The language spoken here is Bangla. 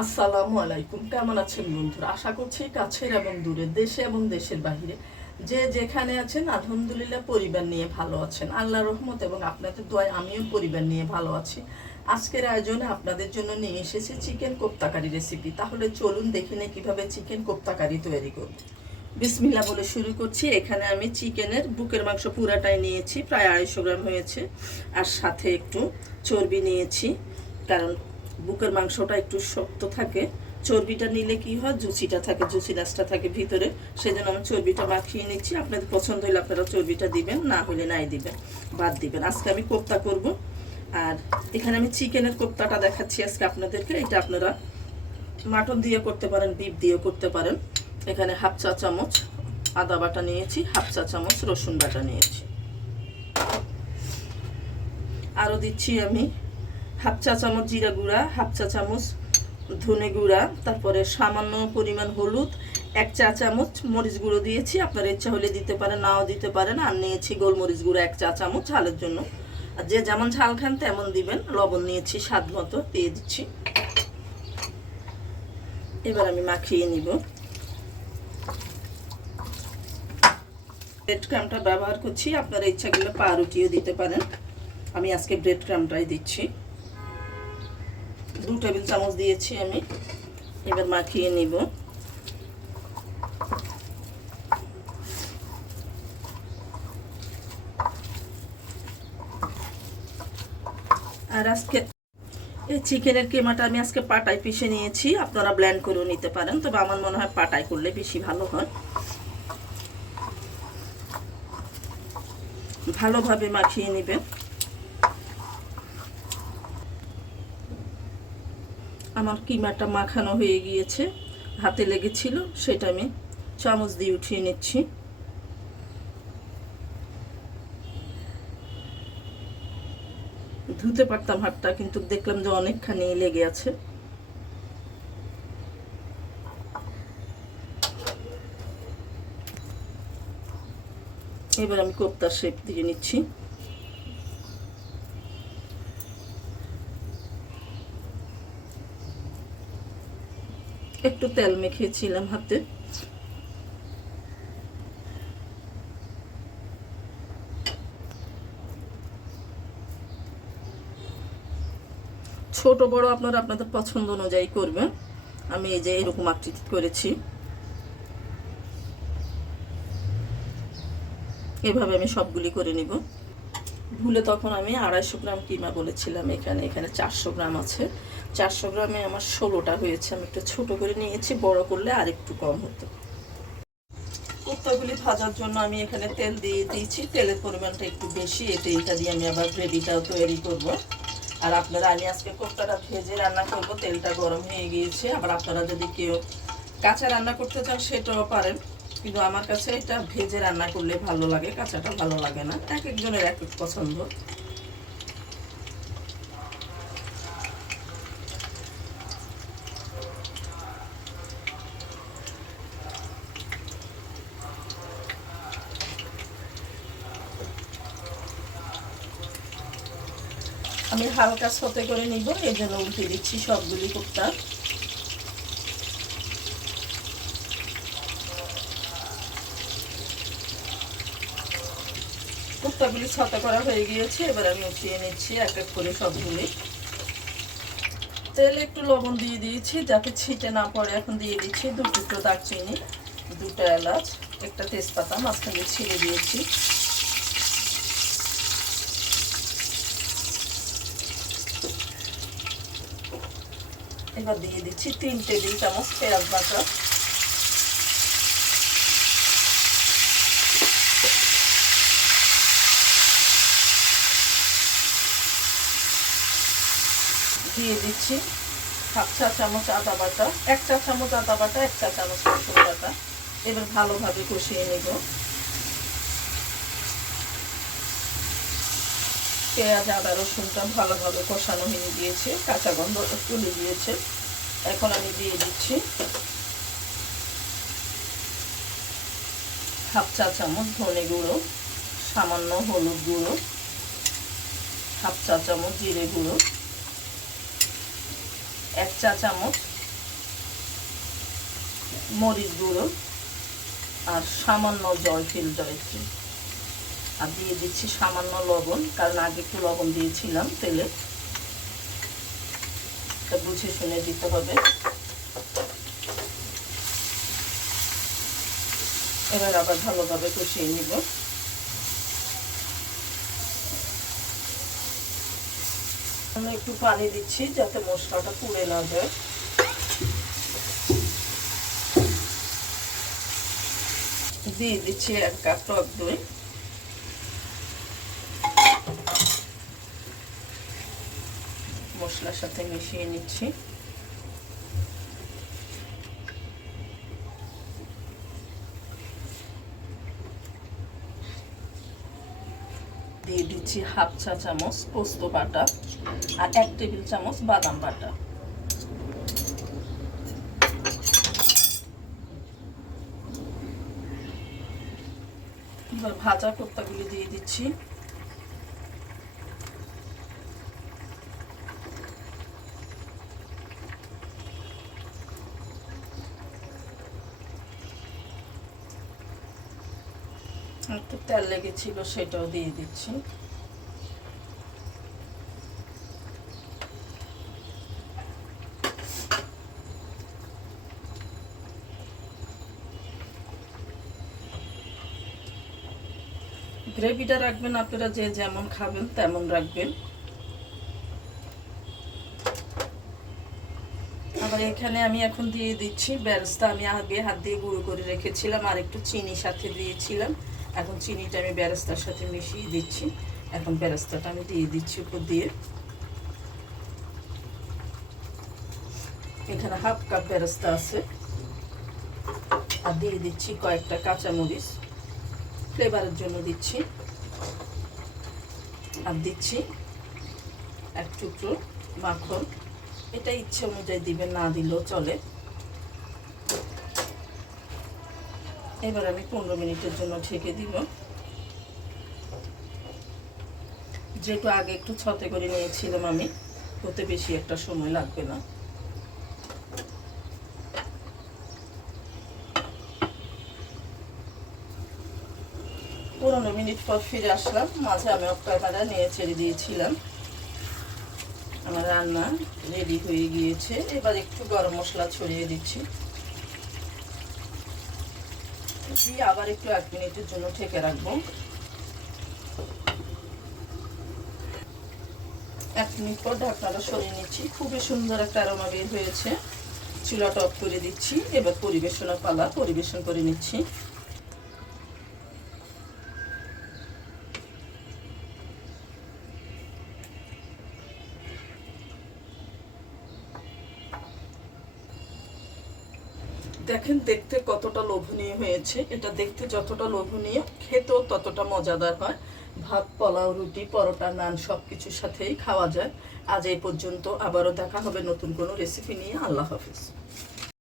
আসসালামু আলাইকুম। কেমন আছেন বন্ধুরা? আশা করছি কাছের এবং দূরে, দেশে এবং দেশের বাহিরে যে যেখানে আছেন আলহামদুলিল্লাহ পরিবার নিয়ে ভালো আছেন। আল্লাহর রহমত এবং আপনাদের দোয়ায় আমিও পরিবার নিয়ে ভালো আছি। আজকের আয়োজনে আপনাদের জন্য নিয়ে এসেছি চিকেন কোপ্তাকারি রেসিপি। তাহলে চলুন দেখে নিই কীভাবে চিকেন কোপ্তাকারি তৈরি করব। বিসমিল্লাহ বলে শুরু করছি। এখানে আমি চিকেনের বুকের মাংস পুরাটাই নিয়েছি, প্রায় 250 গ্রাম হয়েছে। আর সাথে একটু চর্বি নিয়েছি, কারণ বুকের মাংসটা একটু শক্ত থাকে। চর্বিটা নিলে কি হয়, জুসিটা থাকে, জুসিনাসটা থাকে ভিতরে। সেই জন্য আমি চর্বিটা মাখিয়ে নিচ্ছি। আপনাদের পছন্দ হলে আপনারা চর্বিটা দিবেন, না হলে নাই দিবেন, বাদ দিবেন। আজকে আমি কোপ্তা করব। আর এখানে আমি চিকেনের কোপ্তাটা দেখাচ্ছি আজকে আপনাদেরকে। এটা আপনারা মাটন দিয়ে করতে পারেন, বিফ দিয়েও করতে পারেন। এখানে হাফ চা চামচ আদা বাটা নিয়েছি, হাফ চা চামচ রসুন বাটা নিয়েছি। আরও দিচ্ছি আমি হাফ চা চামচ জিরা গুঁড়া, হাফ চা চামচ ধনে গুঁড়া, তারপরে সামান্য পরিমাণ হলুদ, 1 চা চামচ মরিচ গুঁড়ো দিয়েছি। আপনার ইচ্ছা হলে দিতে পারেন, নাও দিতে পারেন। আর নিয়েছি গোলমরিচ গুঁড়ো 1 চা চামচ ঝালের জন্য। আর যে যেমন ঝাল খান তেমন দিবেন। লবণ নিয়েছি স্বাদ মতো, দিয়ে দিচ্ছি। এবার আমি মাখিয়ে নিব। ব্রেড ক্রামটা ব্যবহার করছি, আপনারা ইচ্ছা করলে পাউরুটিও দিতে পারেন। আমি আজকে ব্রেড ক্রামটাই দিচ্ছি। 2 টেবিল চামচ দিয়েছি আমি। এবার মাখিয়ে নিব। আর আজকে এই চিকেনের কিমাটা আমি আজকে পাটায় পিষে নিয়েছি। আপনারা ব্লেন্ড করেও নিতে পারেন, তবে আমার মনে হয় পাটায় করলে বেশি ভালো হয়। ভালোভাবে মাখিয়ে নেবেন। আমার কিমাটা মাখানো হয়ে গিয়েছে, হাতে লেগেছিল, সেটা আমি চামচ দিয়ে উঠিয়ে নিচ্ছি। ধুতে পারতাম হাতটা, কিন্তু দেখলাম যে অনেকখানি লেগে আছে। এবার আমি কোপ্তার শেপ দিয়ে নিচ্ছি। একটু তেল মেখেছিলাম হাতে। ছোট বড় আপনারা আপনাদের পছন্দ অনুযায়ী করবেন। আমি এই যে এরকম আকৃতি করেছি। এভাবে আমি সবগুলি করে নিব। ভুলে তখন আমি 250 গ্রাম কিমা বলেছিলাম, এখানে 400 গ্রাম আছে। 400 গ্রামে আমার 16টা হয়েছে। আমি একটু ছোট করে নিয়েছি, বড় করলে আর একটু কম হতো। কোপ্তাগুলি ভাজার জন্য আমি এখানে তেল দিয়ে দিয়েছি। তেলের পরিমাণটা একটু বেশি, এটা দিয়ে আমি আবার গ্রেভিটাও তৈরি করব। আর আপনারা, আমি আজকে কোপ্তাটা ভেজে রান্না করব। তেলটা গরম হয়ে গিয়েছে। আবার আপনারা যদি কেউ কাঁচা রান্না করতে চান সেটাও পারেন, কিন্তু আমার কাছে এটা ভেজে রান্না করলে ভালো লাগে, কাঁচাটা ভালো লাগে না। এক একজনের এক এক পছন্দ। আমি হালকা সতে করে নিব, এই জন্য উল্টে দিচ্ছি সবগুলি কোপ্তা। কোপ্তাগুলি সতে করা হয়ে গিয়েছে। এবার আমি উঠিয়ে নিচ্ছি এক এক করে সবগুলি। তেলে একটু লবণ দিয়ে দিয়েছি যাতে ছিটে না পড়ে। এখন দিয়ে দিচ্ছি 2 টুকরো দারচিনি, 2টা এলাচ, একটা তেজপাতা মাঝখানে ছিঁড়ে দিয়েছি। এবার দিয়ে দিচ্ছি 3 টেবিল চামচ পেঁয়াজ বাটা। দিয়ে দিচ্ছি হাফ চা চামচ আদা বাটা, 1 চা চামচ আদা বাটা, 1 চা চামচ রসুন বাটা। এবার ভালোভাবে কষিয়ে নেব। পেঁয়াজ আদা রসুনটা ভালোভাবে কষানো হয়ে গিয়েছে, কাঁচা গন্ধ চলে গিয়েছে। এখন আমি দিয়ে দিচ্ছি হাফ চা চামচ ধনে গুঁড়ো, সামান্য হলুদ গুঁড়ো, হাফ চা চামচ জিরে গুঁড়ো, 1 চা চামচ মরিচ গুঁড়ো আর সামান্য জয়ফল, আর দিয়ে দিচ্ছি সামান্য লবণ, কারণ আগে একটু লবণ দিয়েছিলাম তেলে, তা বুঝে শুনে দিতে হবে। এবার আবার ভালোভাবে কষিয়ে নিব। আমি একটু পানি দিচ্ছি যাতে মশলাটা পুড়ে না যায়। দিয়ে দিচ্ছি 1 কাপ টক দই। মশলার সাথে মিশিয়ে নিচ্ছি। দিয়ে দিচ্ছি 1/2 চা চামচ পোস্ত বাটা আর 1 টেবিল চামচ বাদাম বাটা। এবার ভাজা কোপ্তাগুলি দিয়ে দিচ্ছি। একটু তেল লেগেছিল, সেটাও দিয়ে দিচ্ছি। গ্রেভিটা রাখবেন আপনারা যে যেমন খাবেন তেমন রাখবেন। আবার এখানে আমি এখন দিয়ে দিচ্ছি বেরেস্তা। আমি আগে হাত দিয়ে গুঁড়ো করে রেখেছিলাম, আর একটু চিনি সাথে দিয়েছিলাম। এখন চিনিটা আমি বেরেস্তার সাথে মিশিয়ে দিচ্ছি। এখন বেরেস্তাটা আমি দিয়ে দিচ্ছি উপর দিয়ে। এখানে 1/2 কাপ বেরেস্তা আছে। আর দিয়ে দিচ্ছি কয়েকটা কাঁচামরিচ, ফ্লেভারের জন্য দিচ্ছি। আর দিচ্ছি 1 টুকরো মাখন। এটা ইচ্ছে অনুযায়ী দিবেন, না দিলেও চলে। এবার আমি 15 মিনিটের জন্য ঢেকে দিব। যেহেতু আগে একটু ছতে করে নিয়েছিলাম আমি, হতে বেশি একটা সময় লাগবে না। পনেরো মিনিট পর ফিরে আসলাম। মাঝে আমি ক্যামেরা নিয়ে ছেড়ে দিয়েছিলাম। আমার রান্না রেডি হয়ে গিয়েছে। এবার একটু গরম মশলা ছড়িয়ে দিচ্ছি, দিয়ে আবার একটু 1 মিনিটের জন্য ঢেকে রাখবো। 1 মিনিট পর ঢাকনাটা সরিয়ে নিচ্ছি। খুবই সুন্দর একটা অ্যারোমা বের হয়েছে। চুলাটা অফ করে দিচ্ছি। এবার পরিবেশনের পালা, পরিবেশন করে নিচ্ছি। দেখেন দেখতে কতটা লোভনীয় হয়েছে। এটা দেখতে যতটা লোভনীয়, খেতেও ততটা মজাদার হয়। ভাত, পোলাও, রুটি, পরোটা, নান সব কিছুর সাথেই খাওয়া যায়। আজ এই পর্যন্ত। আবারও দেখা হবে নতুন কোনো রেসিপি নিয়ে। আল্লাহ হাফিজ।